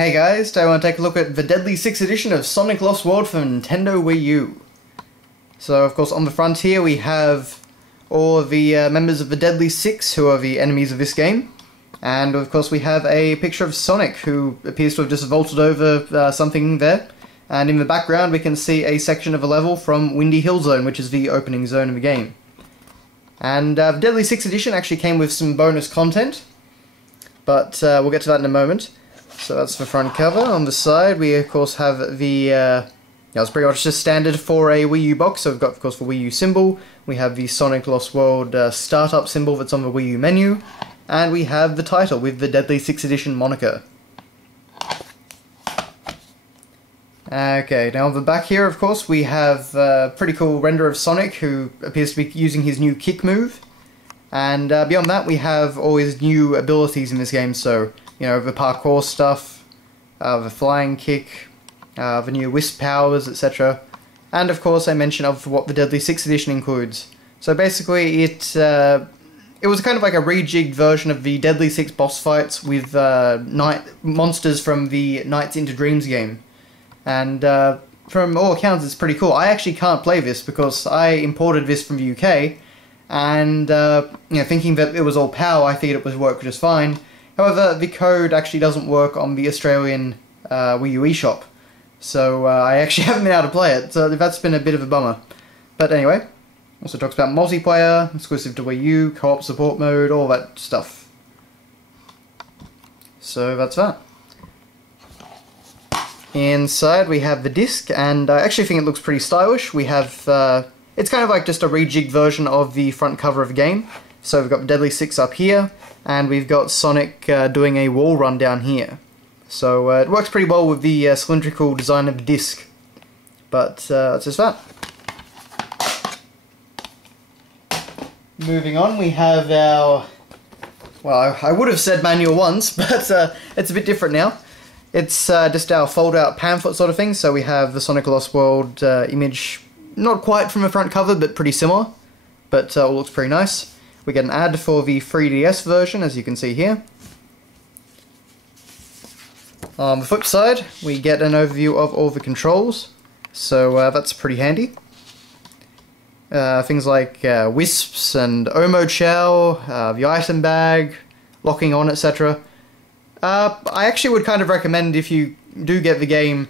Hey guys, today I want to take a look at the Deadly 6th edition of Sonic Lost World for Nintendo Wii U. So of course on the front here we have all of the members of the Deadly Six who are the enemies of this game. And of course we have a picture of Sonic who appears to have just vaulted over something there. And in the background we can see a section of a level from Windy Hill Zone, which is the opening zone of the game. And the Deadly 6th edition actually came with some bonus content, but we'll get to that in a moment. So that's the front cover. On the side we of course have the, it's pretty much just standard for a Wii U box. So we've got of course the Wii U symbol, we have the Sonic Lost World startup symbol that's on the Wii U menu, and we have the title with the Deadly 6th edition moniker. Okay, now on the back here of course we have a pretty cool render of Sonic who appears to be using his new kick move. And beyond that we have all his new abilities in this game, so you know, the parkour stuff, the flying kick, the new wisp powers, etc. And of course a mention of what the Deadly 6th edition includes. So basically it was kind of like a rejigged version of the Deadly 6 boss fights with monsters from the Nights into Dreams game. And from all accounts it's pretty cool. I actually can't play this because I imported this from the UK, and thinking that it was all PAL, I figured it would work just fine. However, the code actually doesn't work on the Australian Wii U eShop, so I actually haven't been able to play it, so that's been a bit of a bummer. But anyway, also talks about multiplayer, exclusive to Wii U, co-op support mode, all that stuff. So that's that. Inside we have the disc, and I actually think it looks pretty stylish. We have, it's kind of like just a rejigged version of the front cover of the game. So we've got Deadly 6 up here, and we've got Sonic doing a wall run down here. So it works pretty well with the cylindrical design of the disc. But that's just that. Moving on, we have our, well, I would have said manual once, but it's a bit different now. It's just our fold-out pamphlet sort of thing, so we have the Sonic Lost World image, not quite from the front cover, but pretty similar. But all looks pretty nice. We get an ad for the 3DS version, as you can see here. On the flip side, we get an overview of all the controls, so that's pretty handy. Things like wisps and Omo Chow, the item bag, locking on, etc. I actually would kind of recommend, if you do get the game,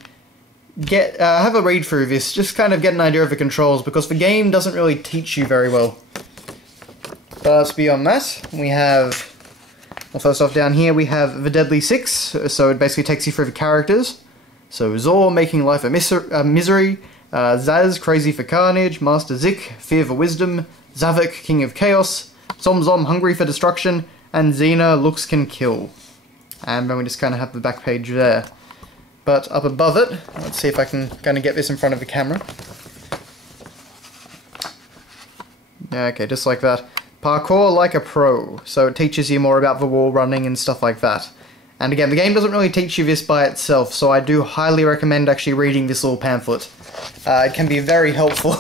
have a read through this, just kind of get an idea of the controls, because the game doesn't really teach you very well. But beyond that, we have, well, first off down here we have the Deadly 6, so it basically takes you through the characters. So Zor, making life a misery, Zaz, crazy for carnage, Master Zik, fear for wisdom, Zavok, king of chaos, Zom, hungry for destruction, and Xena, looks can kill. And then we just kind of have the back page there. But up above it, let's see if I can kind of get this in front of the camera. Okay, just like that. Parkour like a pro, so it teaches you more about the wall running and stuff like that. And again, the game doesn't really teach you this by itself, so I do highly recommend actually reading this little pamphlet. It can be very helpful,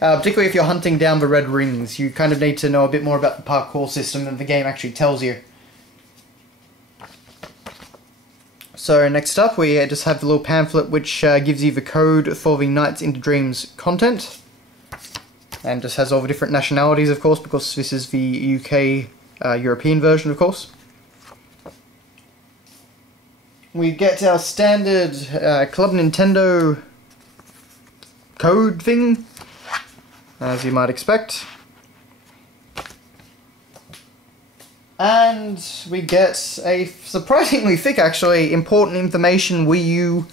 particularly if you're hunting down the red rings. You kind of need to know a bit more about the parkour system than the game actually tells you. So next up we just have the little pamphlet which gives you the code for the Nights into Dreams content. And just has all the different nationalities, of course, because this is the UK European version, of course. We get our standard Club Nintendo code thing, as you might expect. And we get a surprisingly thick, actually, important information Wii U,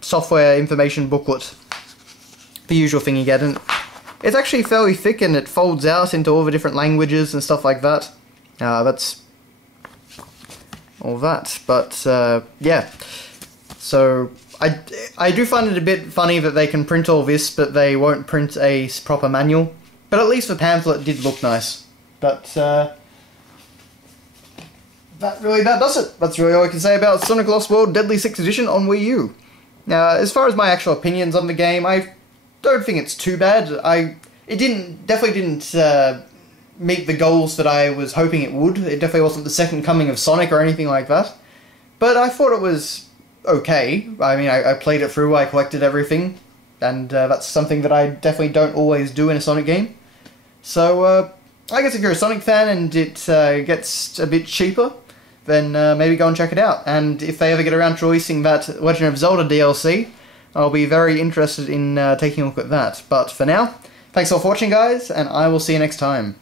software information booklet. The usual thing you get, and it's actually fairly thick and it folds out into all the different languages and stuff like that. That's all that, but yeah. So I do find it a bit funny that they can print all this, but they won't print a proper manual. But at least the pamphlet did look nice. But that does it. That's really all I can say about Sonic Lost World Deadly 6th edition on Wii U. Now, as far as my actual opinions on the game, I don't think it's too bad. It definitely didn't meet the goals that I was hoping it would. It definitely wasn't the second coming of Sonic or anything like that. but I thought it was okay. I mean, I played it through, I collected everything, and that's something that I definitely don't always do in a Sonic game. So, I guess if you're a Sonic fan and it gets a bit cheaper, then maybe go and check it out. And if they ever get around to releasing that Legend of Zelda DLC, I'll be very interested in taking a look at that. But for now, thanks all for watching, guys, and I will see you next time.